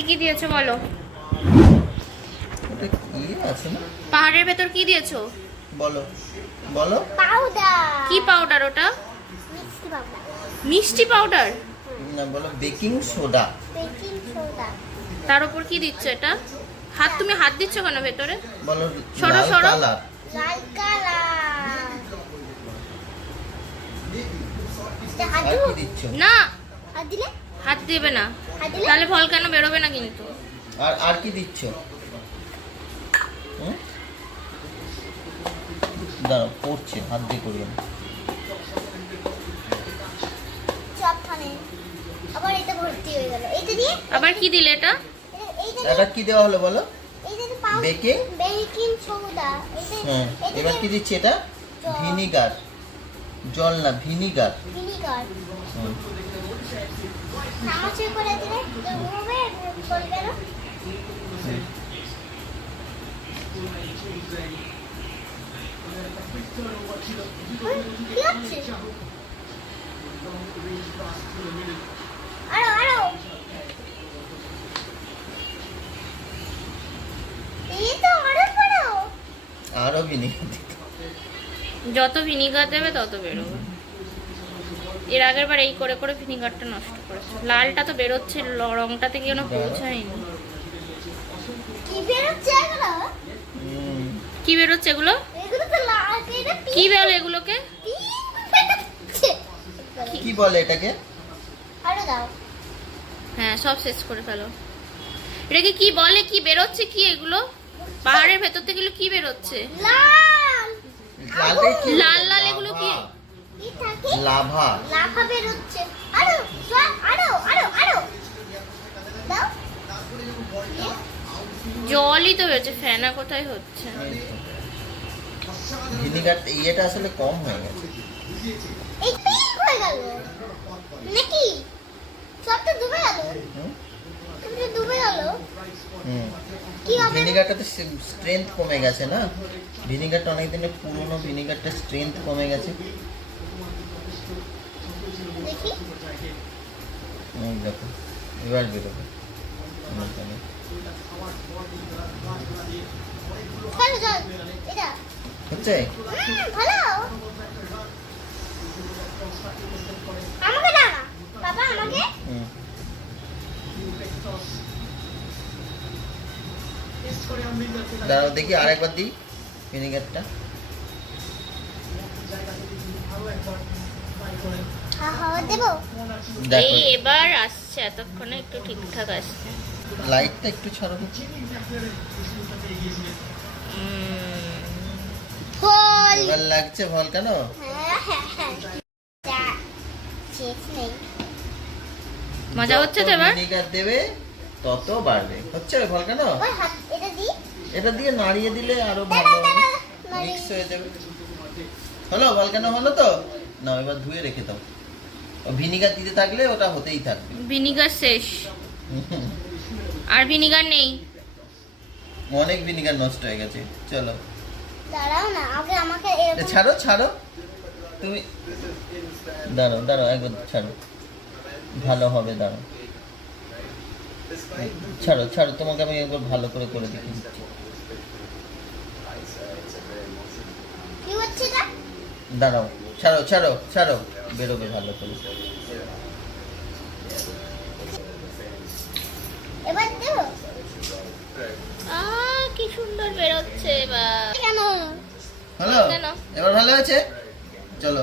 কি কি দিয়েছ বলো? এটা কি আছে না? পাহাড়ের ভেতর কি দিয়েছ? বলো বলো। পাউডার। কি পাউডার ওটা? মিষ্টি পাউডার। মিষ্টি পাউডার? না বলো বেকিং সোডা। Baking soda. তার উপর কি দিচ্ছ এটা? হাত তুমি হাত দিচ্ছ কেন ভেতরে? বলো সরো, সরো। লাল কালার। না। হাত দিলে? হাত দেবে না। তাহলে ফল কেন বেরোবে না কিন্তু? আর আর কি দিচ্ছ? হুম? দাঁড়াও পড়ছে হাত দিয়ে না। চপখানে। আবার এটা ভর্তি হয়ে গেল। এইটা দিয়ে? আবার কি দিলে এটা? এটা- কি দেওয়া হলো বলো? বেকিং? বেকিং সোডা হ্যাঁ এবার কি দিচ্ছি এটা? ভিনিগার। জল না ভিনিগার। চামচে করে দিলে হবে আরও আরও। এই তো আরও আরও ভিনিগার দিতে। যত ভিনিগার দেবে তত বেরোবে। এর আগের বার এই করে করে ভিনিগারটা নষ্ট করেছে। লালটা তো বেরোচ্ছে ল- রংটাতে কি কোনো পৌঁছায়নি। কি বেরোচ্ছে এগুলো। কি বেরোচ্ছে এগুলো? এগুলো তো লাল এটা কি বেরোলো এগুলোকে? কি বলে এটাকে? হ্যাঁ সব শেষ করে ফেলো। এটাকে কি বলে? কি বেরোচ্ছে কি এগুলো? পাহাড়ের ভেতর থেকে কি বেরোচ্ছে? লাল লাল লাল এগুলো কি? কি থাকে লাভা লাফা বেরোচ্ছে। আরও আরও আরও আরও। জলই তো বেরোচ্ছে ফেনা কোথায় হচ্ছে? ভিনিগার ইয়েটা আসলে কম হয়ে গেছে। এই পিঙ্ক হয়ে গেল। নাকি? সব তো ডুবে গেল। হুম? তুমি তো ডুবে গেল। হুম। কি হবে? ভিনিগারটাতে স্ট্রেংথ কমে গেছে না? ভিনিগারটা অনেক দিনের পুরনো ভিনিগারটা স্ট্রেংথ কমে গেছে। দেখি। দেখো এবার বেরোবে। হচ্ছে? ভালো। আমাকে না। বাবা আমাকে? হুম। দাঁড়াও দেখি আরেকবার দিই ভিনিগারটা। এই এবার আসছে এতক্ষণে একটু ঠিকঠাক আসছে। লাইটটা একটু ছাড়ো। উম, ফল এবার লাগছে ফল কেন হ্যাঁ হ্যাঁ হ্যাঁ যা, শেষ নেই মজা হচ্ছে তো এবার? ভিনিগার দেবে তত বাড়বে। হচ্ছে ফল কেন ওই হাত এটা দিই এটা দিয়ে নাড়িয়ে দিলে আরও ভালো মিক্স হয়ে যাবে। হলো ফল কেন হলো তো? না এবার ধুয়ে রেখে দাও। ভিনিগার দিতে থাকলে ওটা হতেই থাকবে। ভিনিগার শেষ। আর ভিনিগার নেই। অনেক ভিনিগার নষ্ট হয়ে গেছে। চলো। দাঁড়াও না আগে আমাকে এ, ছাড়ো ছাড়ো। তুমি দাঁড়াও দাঁড়াও একবার ছাড়ো। ভালো হবে দাঁড়াও। ছাড়ো ছাড়ো তোমাকে আমি একবার ভালো করে করে দেখিয়ে দিচ্ছি। কি হচ্ছে এটা? দাঁড়াও ছাড়ো ছাড়ো ছাড়ো। বেরোবে ভালো করে। এবার কি সুন্দর বেরোচ্ছে এবার। কেন? হলো এবার ভালো আছে? চলো।